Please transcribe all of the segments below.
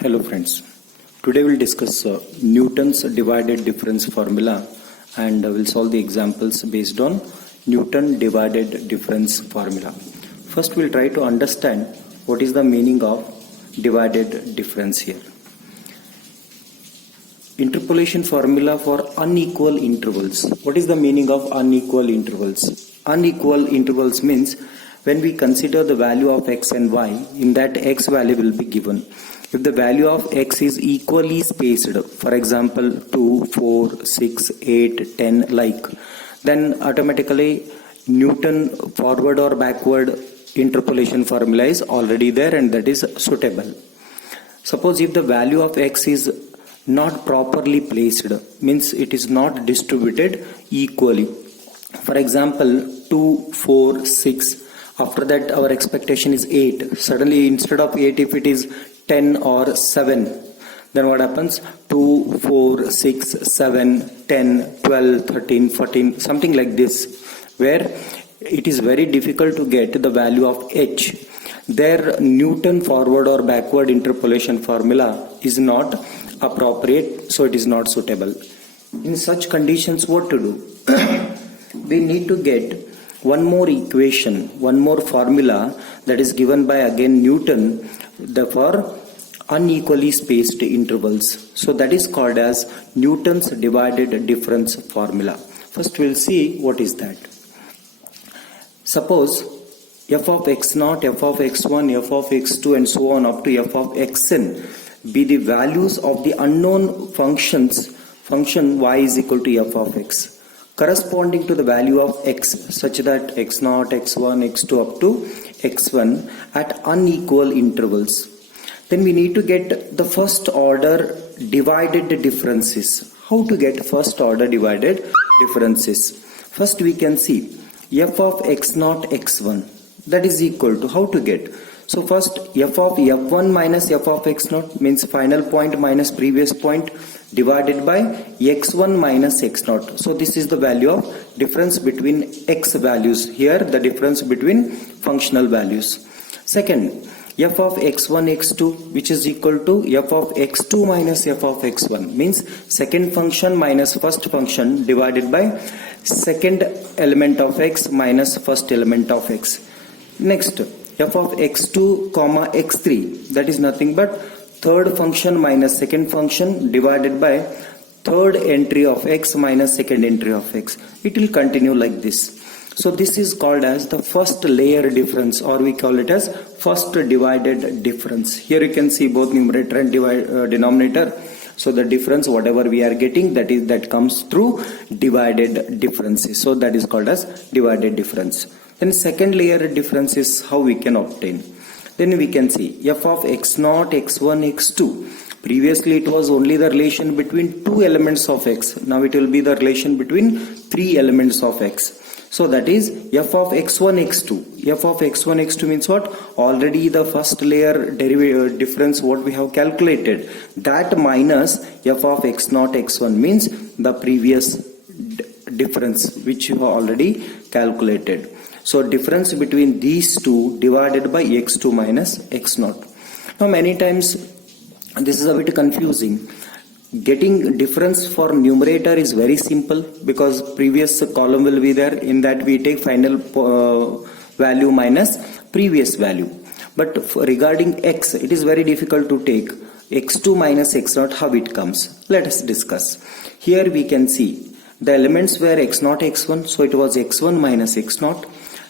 Hello friends, today we'll discuss Newton's divided difference formula and we'll solve the examples based on Newton divided difference formula. First we'll try to understand what is the meaning of divided difference here. Interpolation formula for unequal intervals. What is the meaning of unequal intervals? Unequal intervals means when we consider the value of x and y, in that x value will be given. If the value of x is equally spaced, for example 2, 4, 6, 8, 10 like, then automatically Newton forward or backward interpolation formula is already there and that is suitable. Suppose if the value of x is not properly placed, means it is not distributed equally. For example 2, 4, 6, after that our expectation is 8. Suddenly instead of 8 if it is 10 or 7, then what happens? 2, 4, 6, 7, 10, 12, 13, 14, something like this, where it is very difficult to get the value of h. Their Newton forward or backward interpolation formula is not appropriate, so it is not suitable. In such conditions, what to do? We need to get one more equation, one more formula that is given by again Newton for unequally spaced intervals. So that is called as Newton's divided difference formula. First we'll see what is that. Suppose f of x0, f of x1, f of x2 and so on up to f of xn be the values of the unknown function y is equal to f of x, corresponding to the value of x, such that x0, x1, x2 up to x1 at unequal intervals. Then we need to get the first order divided differences. How to get first order divided differences? First we can see f of x0, x1, that is equal to, how to get? So first f of f1 minus f of x0 means final point minus previous point divided by x1 minus x0. So this is the value of difference between x values. Here the difference between functional values. Second, f of x1 x2 which is equal to f of x2 minus f of x1 means second function minus first function divided by second element of x minus first element of x. Next, f of x2 comma x3, that is nothing but third function minus second function divided by third entry of x minus second entry of x. It will continue like this. So this is called as the first layer difference, or we call it as first divided difference. Here you can see both numerator and denominator. So the difference whatever we are getting, that comes through divided differences. So that is called as divided difference. Then second layer difference is how we can obtain. Then we can see f of x0, x1, x2. Previously it was only the relation between two elements of x. Now it will be the relation between three elements of x. So that is f of x1, x2. f of x1, x2 means what? Already the first layer difference what we have calculated. That minus f of x0, x1 means the previous difference which you have already calculated. So difference between these two divided by x2 minus x0. Now many times this is a bit confusing. Getting difference for numerator is very simple because previous column will be there. In that we take final value minus previous value. But regarding x, it is very difficult to take x2 minus x0, how it comes. Let us discuss. Here we can see the elements were x0, x1, so it was x1 minus x0.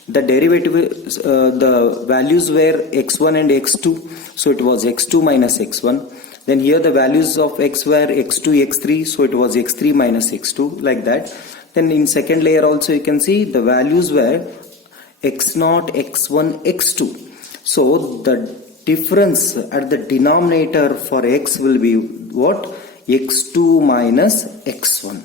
The derivative, the values were x1 and x2, so it was x2 minus x1. Then here the values of x were x2, x3, so it was x3 minus x2, like that. Then in second layer also you can see the values were x0, x1, x2. So the difference at the denominator for x will be what? x2 minus x1.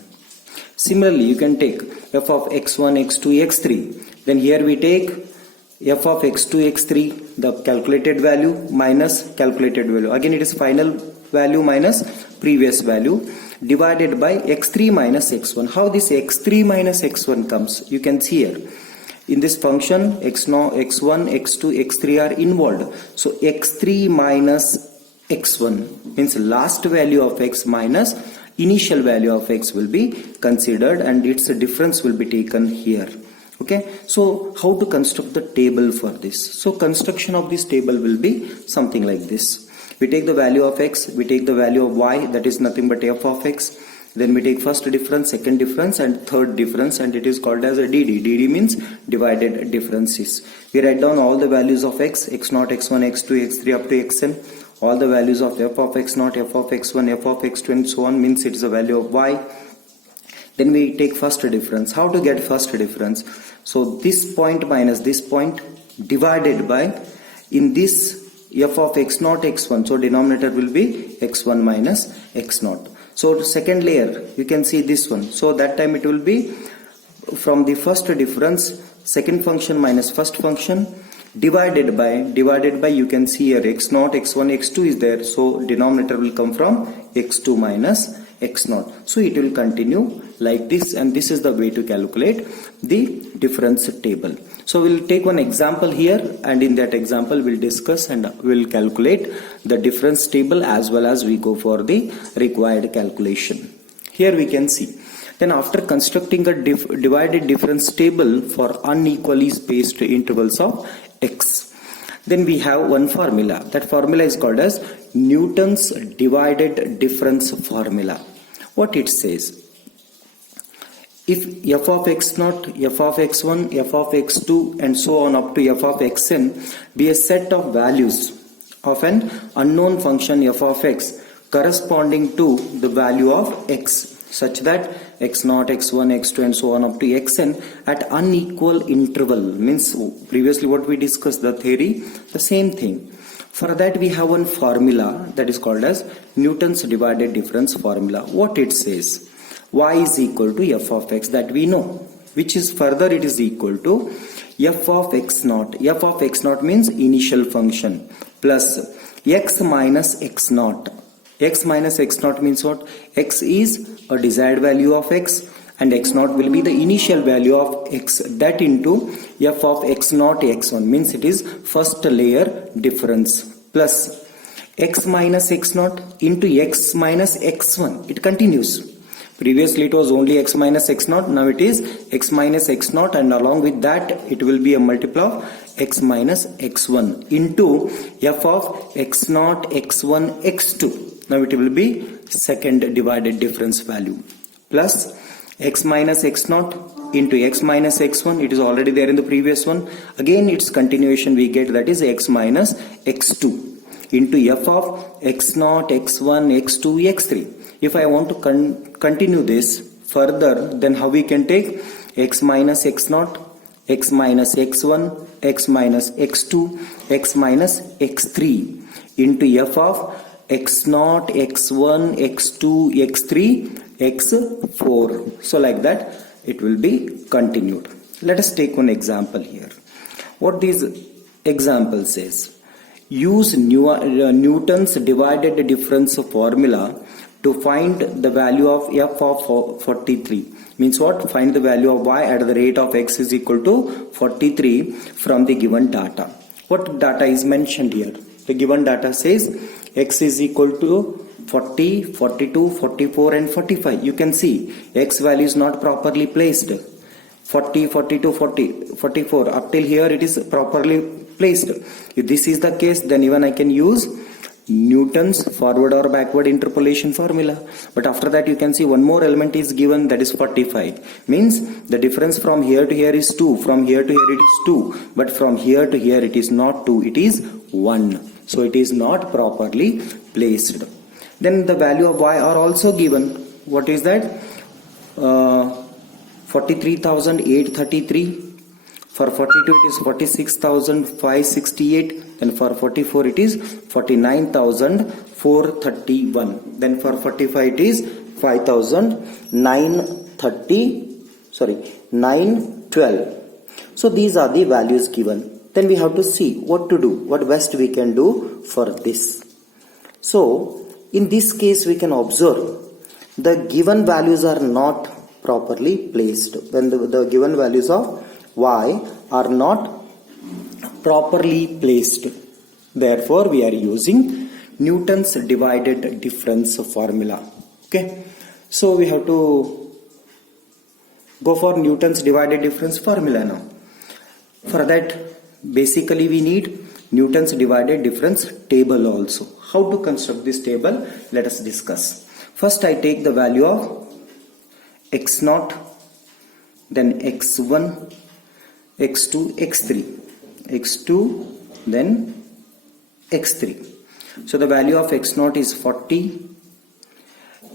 Similarly, you can take f of x1, x2, x3. Then here we take f of x2, x3, the calculated value minus calculated value. Again it is final value minus previous value divided by x3 minus x1. How this x3 minus x1 comes? You can see here. In this function x1, x2, x3 are involved. So x3 minus x1 means last value of x minus initial value of x will be considered, and its difference will be taken here. Okay, so how to construct the table for this? So construction of this table will be something like this. We take the value of x, we take the value of y, that is nothing but f of x. Then we take first difference, second difference and third difference, and it is called as a dd. dd means divided differences. We write down all the values of x, x0, x1, x2, x3 up to xn. All the values of f of x0, f of x1, f of x2 and so on, means it is a value of y. Then we take first difference. How to get first difference? So this point minus this point divided by, in this f of x0, x1, so denominator will be x1 minus x0. So second layer, you can see this one. So that time it will be from the first difference, second function minus first function divided by, you can see here x0, x1, x2 is there. So denominator will come from x2 minus x0. So it will continue like this, and this is the way to calculate the difference table. So we'll take one example here, and in that example we'll discuss and we'll calculate the difference table as well as we go for the required calculation. Here we can see. Then after constructing a divided difference table for unequally spaced intervals of x, then we have one formula. That formula is called as Newton's divided difference formula. What it says? If f of x0, f of x1, f of x2 and so on up to f of xn be a set of values of an unknown function f of x corresponding to the value of x, such that x0, x1, x2 and so on up to xn at unequal interval, means previously what we discussed, the theory, the same thing. For that we have one formula that is called as Newton's divided difference formula. What it says? Y is equal to f of x, that we know, which is further it is equal to f of x0. f of x0 means initial function, plus x minus x0. X minus x0 means what? X is a desired value of x and x0 will be the initial value of x, that into f of x0 x1 means it is first layer difference, plus x minus x0 into x minus x1. It continues. Previously it was only x minus x0, now it is x minus x0, and along with that it will be a multiple of x minus x1 into f of x0, x1, x2. Now it will be second divided difference value, plus x minus x0 into x minus x1. It is already there in the previous one. Again its continuation we get, that is x minus x2 into f of x0, x1, x2, x3. If I want to continue this further, then how we can take x minus x0, x minus x1, x minus x2, x minus x3 into f of x0, x1, x2, x3, x4. So like that it will be continued. Let us take one example here. What this example says? Use Newton's divided difference formula to find the value of f of 43. Means what? Find the value of y at the rate of x is equal to 43 from the given data. What data is mentioned here? The given data says x is equal to 40, 42, 44 and 45. You can see x value is not properly placed. 40, 42, 40, 44. Up till here it is properly placed. If this is the case, then even I can use Newton's forward or backward interpolation formula. But after that you can see one more element is given, that is 45. Means the difference from here to here is 2. From here to here it is 2. But from here to here it is not 2. It is 1. So it is not properly placed. Then the value of y are also given. What is that? 43,833. For 42 it is 46,568. Then for 44 it is 49,431. Then for 45 it is 912. So these are the values given. Then we have to see what to do, what best we can do for this. So in this case we can observe the given values are not properly placed. When the given values of y are not properly placed, therefore we are using Newton's divided difference formula. Okay, so we have to go for Newton's divided difference formula now. For that, basically we need Newton's divided difference table also. How to construct this table? Let us discuss. First I take the value of x0, then x1, x2, x3, x2, then x3. So the value of x0 is 40,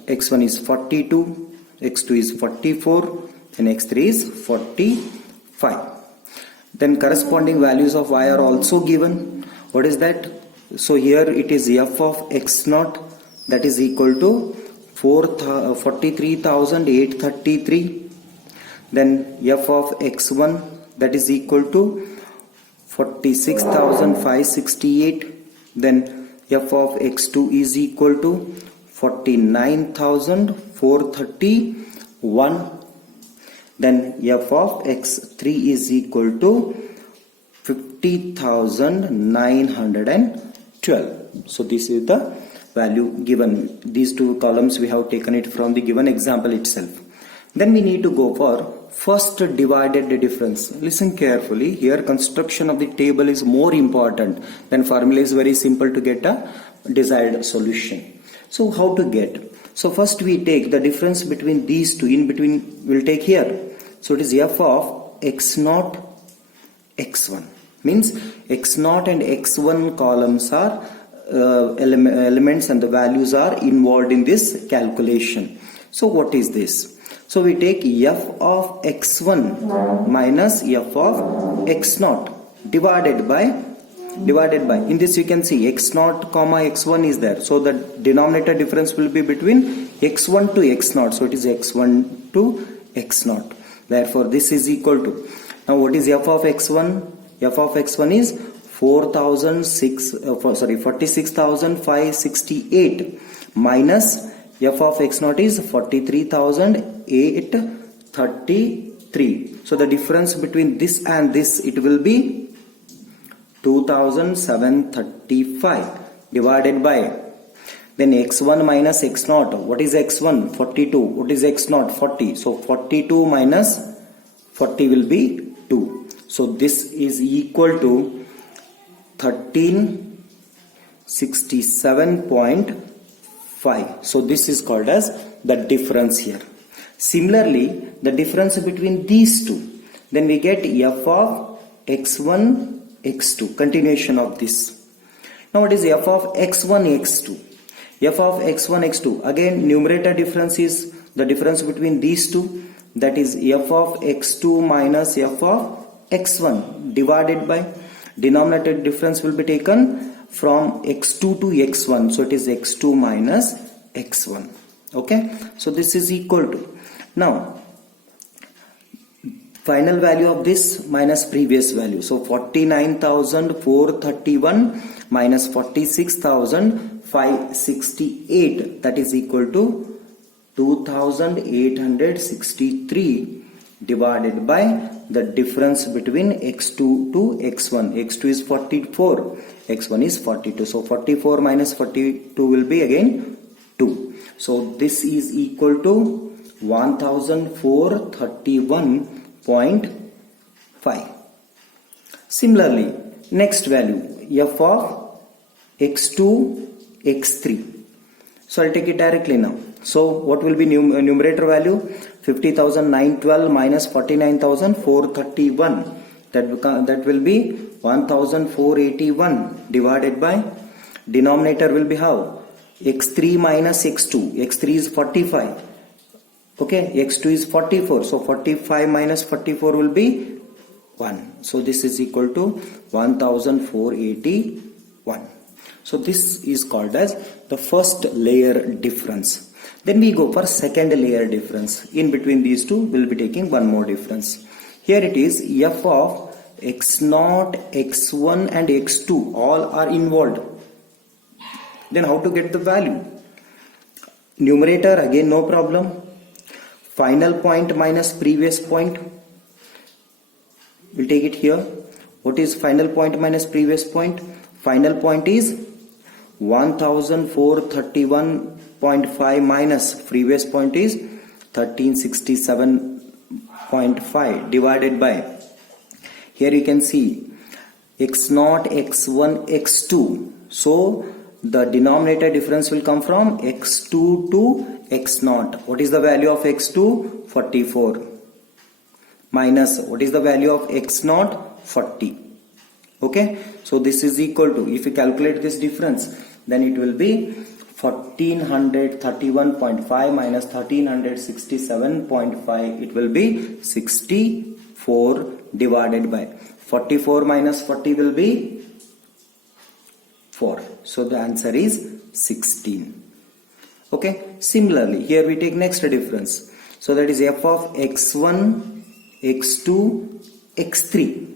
x1 is 42, x2 is 44, and x3 is 45. Then corresponding values of y are also given. What is that? So here it is f of x0, that is equal to 43,833. Then f of x1, that is equal to 46,568. Then f of x2 is equal to 49,431. Then f of x3 is equal to 50,912. So this is the value given. These two columns we have taken it from the given example itself. Then we need to go for first divided difference. Listen carefully. Here construction of the table is more important. Then formula is very simple to get a desired solution. So how to get? So first we take the difference between these two. In between we'll take here. So it is f of x0, x1. Means x0 and x1 columns are elements and the values are involved in this calculation. So what is this? So we take f of x1 minus f of x0 divided by, in this you can see x0 comma x1 is there. So the denominator difference will be between x1 to x0. So it is x1 to x0. Therefore this is equal to, now what is f of x1? F of x1 is 46,568 minus f of x0 is 43,833. So the difference between this and this, it will be 2,735 divided by, then x1 minus x0. What is x1? 42. What is x0? 40. So 42 minus 40 will be 2. So this is equal to 1367.5. So this is called as the difference here. Similarly, the difference between these two, then we get f of x1, x2. Continuation of this. Now what is f of x1, x2? F of x1, x2. Again, numerator difference is the difference between these two. That is f of x2 minus f of x1 divided by, denominator difference will be taken from x2 to x1. So it is x2 minus x1. Okay. So this is equal to, now final value of this minus previous value. So 49,431 minus 46,568, that is equal to 2,863 divided by the difference between x2 to x1. x2 is 44, x1 is 42. So 44 minus 42 will be again 2. So this is equal to 1,431.5. Similarly, next value f of x2, x3. So I'll take it directly now. So what will be numerator value? 50,912 minus 49,431. That will be 1,481 divided by, denominator will be how? x3 minus x2. x3 is 45. Okay, x2 is 44. So 45 minus 44 will be 1. So this is equal to 1,481. So this is called as the first layer difference. Then we go for second layer difference. In between these two, we'll be taking one more difference. Here it is f of x0, x1 and x2 all are involved. Then how to get the value? Numerator again no problem. Final point minus previous point. We'll take it here. What is final point minus previous point? Final point is 1431.5 minus previous point is 1367.5 divided by, here you can see x0, x1, x2. So the denominator difference will come from x2 to x0. What is the value of x2? 44. Minus what is the value of x0? 40. Okay, so this is equal to, if you calculate this difference, then it will be 1431.5 minus 1367.5. It will be 64 divided by 44 minus 40 will be 4. So the answer is 16. Okay, similarly here we take next difference. So that is f of x1, x2, x3.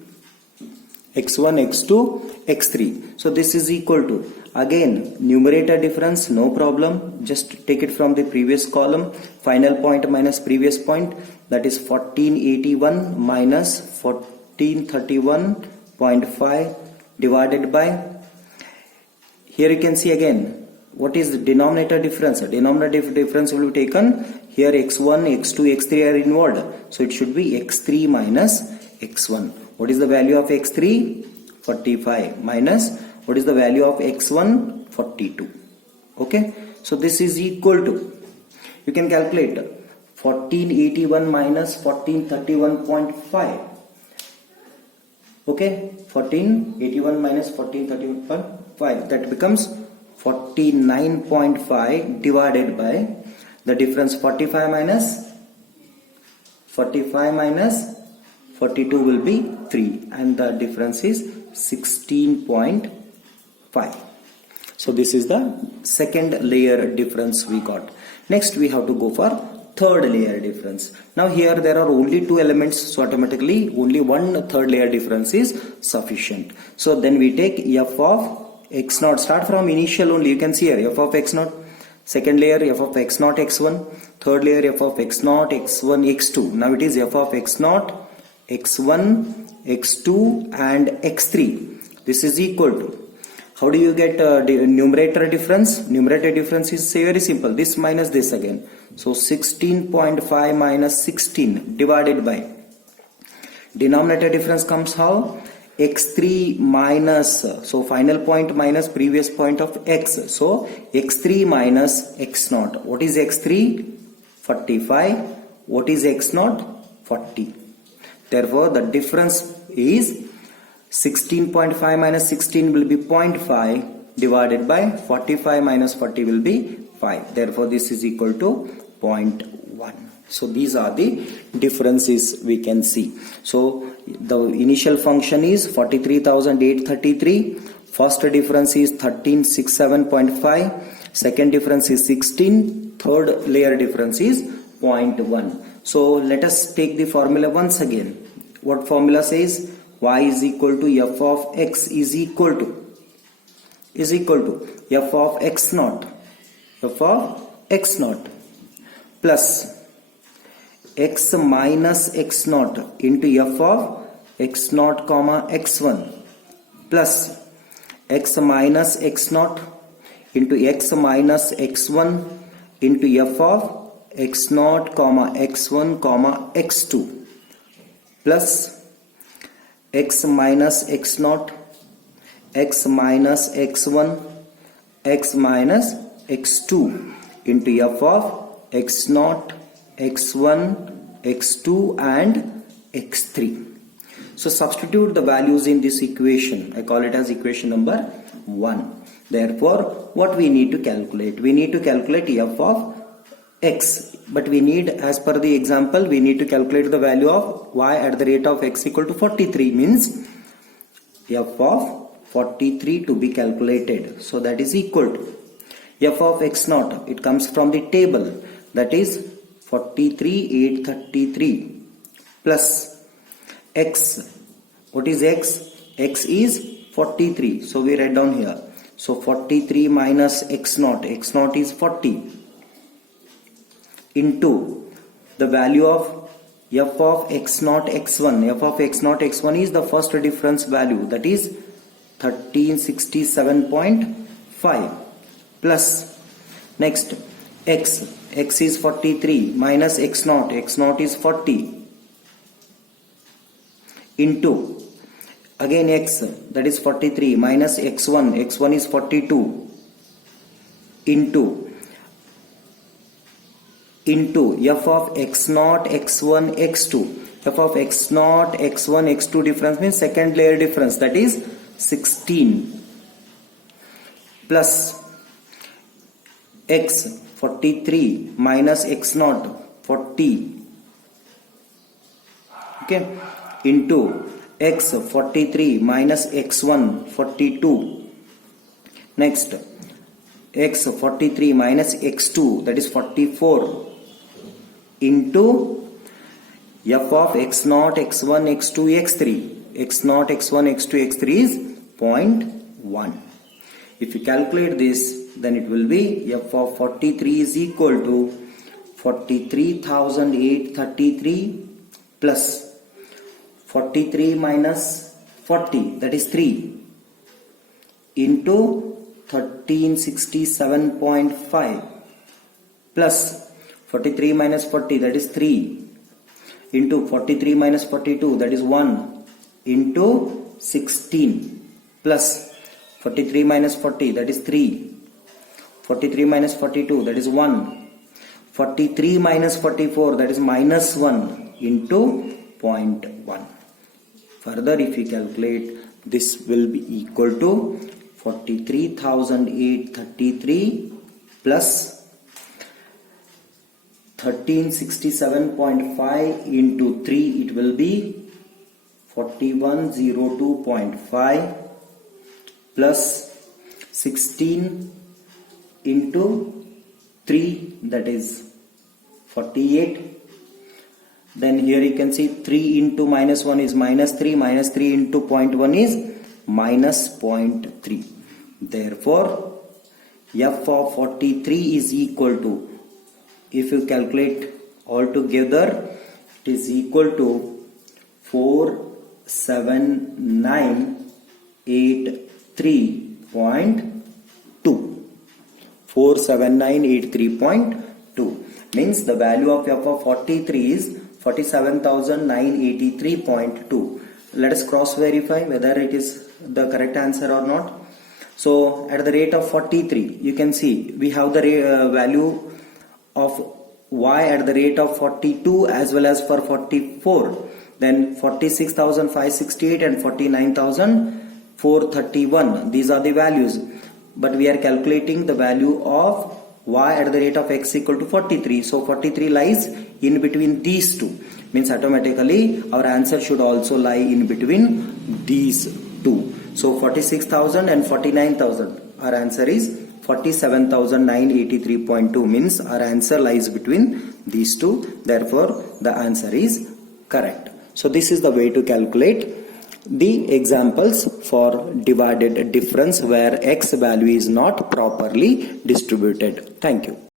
x1, x2, x3. So this is equal to, again numerator difference, no problem, just take it from the previous column, final point minus previous point, that is 1481 minus 1431.5 divided by, here you can see again what is the denominator difference. Denominator difference will be taken, here x1, x2, x3 are involved, so it should be x3 minus x1. What is the value of x3? 45 minus what is the value of x1? 42. Okay, so this is equal to, you can calculate 1481 minus 1431.5. Okay, 1481 minus 1431.5, that becomes 49.5 divided by the difference 45 minus 42 will be 3, and the difference is 16.5. So this is the second layer difference we got. Next we have to go for third layer difference. Now here there are only two elements, so automatically only one third layer difference is sufficient. So then we take f of x0, start from initial only, you can see here f of x0, second layer f of x0, x1, third layer f of x0, x1, x2. Now it is f of x0, x1, x2 and x3. This is equal to, how do you get numerator difference? Numerator difference is very simple, this minus this again. So 16.5 minus 16 divided by, denominator difference comes how? x3 minus, so final point minus previous point of x. So x3 minus x0. What is x3? 45. What is x0? 40. Therefore the difference is 16.5 minus 16 will be 0.5 divided by 45 minus 40 will be 5. Therefore this is equal to 0.1. So these are the differences we can see. So the initial function is 43,833. First difference is 1367.5. Second difference is 16. Third layer difference is 0.1. So let us take the formula once again. What formula says? Y is equal to f of x is equal to f of x0. F of x0 plus x minus x0 into f of x0 comma x1 plus x minus x0 into x minus x1 into f of x0 comma x1 comma x2 plus x minus x0, x minus x1, x minus x2 into f of x0, x1, x2 and x3. So substitute the values in this equation. I call it as equation number 1. Therefore, what we need to calculate? We need to calculate f of x. But we need, as per the example, we need to calculate the value of y at the rate of x equal to 43. Means f of 43 to be calculated. So that is equal to f of x0. It comes from the table. That is 43,833 plus x. What is x? X is 43. So we write down here. So 43 minus x0. x0 is 40 into the value of f of x0 x1. F of x0 x1 is the first difference value, that is 1367.5. 5 plus next x is 43 minus x naught is 40 into again x, that is 43 minus x1 is 42 into f of x naught x1 x2. F of x naught x1 x2 difference means second layer difference, that is 16 plus x 43 minus x naught 40, okay, into x 43 minus x1 42, next x 43 minus x2, that is 44, into f of x naught x1 x2 x3. X naught x1 x2 x3 is 0.1. If you calculate this, then it will be f of 43 is equal to 43,833 plus 43 minus 40, that is 3, into 1367.5 plus 43 minus 40, that is 3, into 43 minus 42, that is 1, into 16 plus 43 minus 40, that is 3, 43 minus 42, that is 1, 43 minus 44, that is minus 1, into 0.1. Further, if you calculate, this will be equal to 43,833 plus 1367.5 into 3, it will be 4102.5 plus 16 into 3, that is 48. Then here you can see 3 into minus 1 is minus 3 into 0.1 is minus 0.3. Therefore, f of 43 is equal to, if you calculate all together, it is equal to 47983.2. 47983.2 means the value of f of 43 is 47,983.2. Let us cross verify whether it is the correct answer or not. So at the rate of 43, you can see we have the value of y at the rate of 42 as well as for 44. Then 46,568 and 49,431. These are the values. But we are calculating the value of y at the rate of x equal to 43. So 43 lies in between these two. Means automatically our answer should also lie in between these two. So 46,000 and 49,000. Our answer is 47,983.2, means our answer lies between these two. Therefore, the answer is correct. So this is the way to calculate the examples for divided difference where x value is not properly distributed. Thank you.